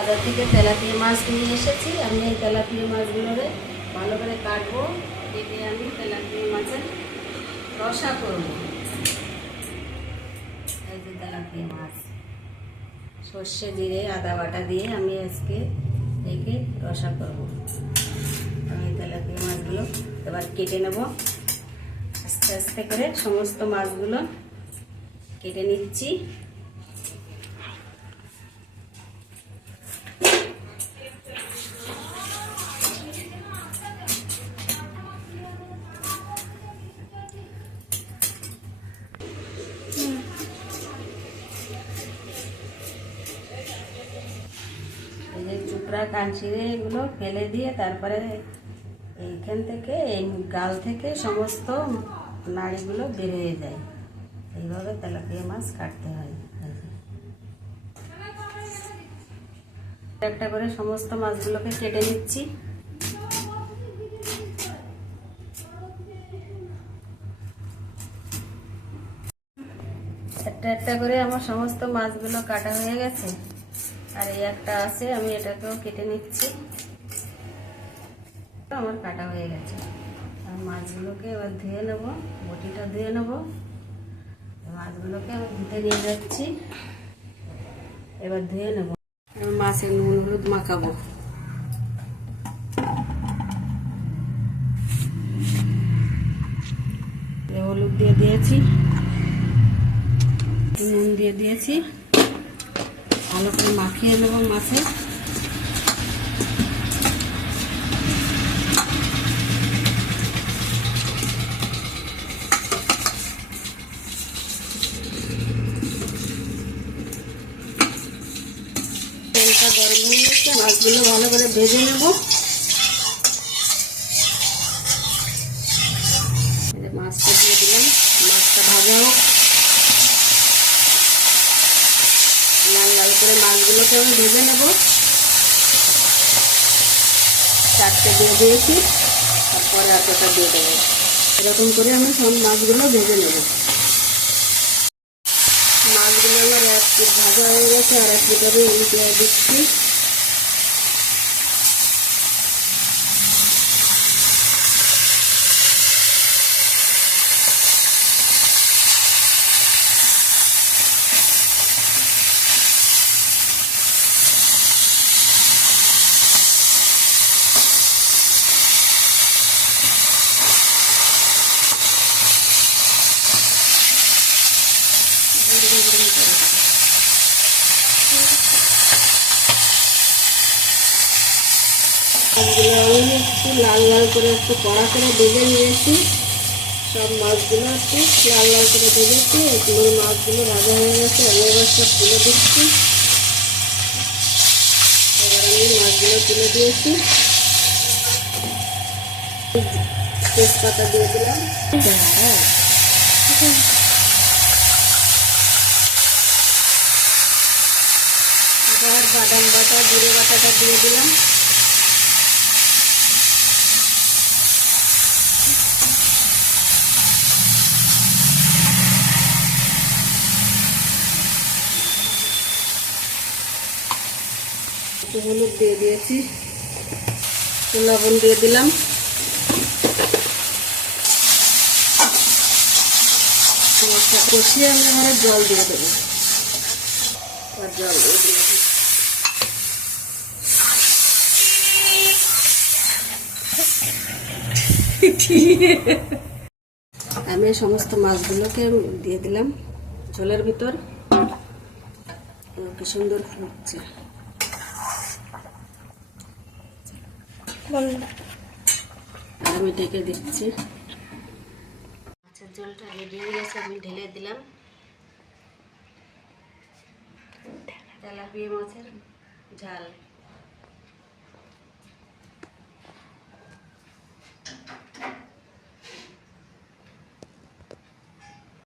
বাজার থেকে তেলাপিয়া মাছ নিয়ে এসেছি। আমি এই তেলাপিয়া মাছগুলোরে ভালো করে কাটবো, কেটে আমি তেলাপিয়া মাছের রসা করব। এই যে তেলাপিয়া মাছ সর্ষে জিরে আদা বাটা দিয়ে আমি আজকে একে রসা করব। আমি তেলাপিয়া মাছগুলো এবার কেটে নেব। আস্তে আস্তে করে সমস্ত মাছগুলো কেটে নিচ্ছি। এই যে চুপড়া কাঁচিরে এগুলো ফেলে দিয়ে তারপরে এইখান থেকে এই গাল থেকে সমস্ত নাড়িগুলো বের হয়ে যায়। এইভাবে তেলাপিয়া মাছ কাটতে হয়। একটা করে সমস্ত মাছগুলোকে কেটে নিচ্ছি। একটা একটা করে আমার সমস্ত মাছগুলো কাটা হয়ে গেছে, আর এই একটা আছে, আমি এটাকেও কেটে নিচ্ছি। আমার কাটা হয়ে গেছে। আর মাছগুলোকে এবার ধুয়ে নেব, বটিটা ধুয়ে নেব। মাছগুলোকে আমি ধুতে নিয়ে যাচ্ছি, এবার ধুয়ে নেব। মাছে নুন হলুদ মাখাবো। হলুদ দিয়ে দিয়েছি, নুন দিয়ে দিয়েছি, ভালো করে মাখিয়ে নেব মাছে। তেলটা গরম হয়ে গেছে, মাছগুলো ভালো করে ভেজে নেব। মাছটা দিয়ে দিলাম, মাছটা ভাজা হোক। লাল লাল করে মাছগুলোকে আমি ভেজে নেব। চারটে দিয়ে দিয়েছি, তারপরে এতটা দিয়ে দেবো। এরকম করে আমি সব মাছগুলো ভেজে নেব। মাছগুলো আমার এক পিঠ ভাজা হয়ে গেছে, আর এক পিঠ আমি উল্টে দিচ্ছি। আমি একটু লাল লাল করে একটু কড়া করে ভেজে নিয়েছি। সব মাছগুলো একটু লাল লাল করে ভেজেছি। এগুলো মাছগুলো ভাজা হয়ে গেছে, আমি এবার সব তুলে দিচ্ছি। এবার আমি মাছগুলো তুলে দিয়েছি, তেজপাতা দিয়ে দিলাম। এবার বাদাম বাটা জিরে বাটাটা দিয়ে দিলাম। একটু হলুদ দিয়ে দিয়েছি, লবণ দিয়ে দিলাম। কষিয়ে আমি আমার জল দিয়ে দেবো। জল দিয়ে দিলাম। আমি সমস্ত মাছগুলোকে দিয়ে দিলাম ঝোলের ভিতর। কি সুন্দর ফুটছে। আমি ঢেকে দিচ্ছি। মাছের ঝোলটা রেডি হয়ে গেছে, আমি ঢেলে দিলাম। তেলাপিয়া মাছের ঝাল।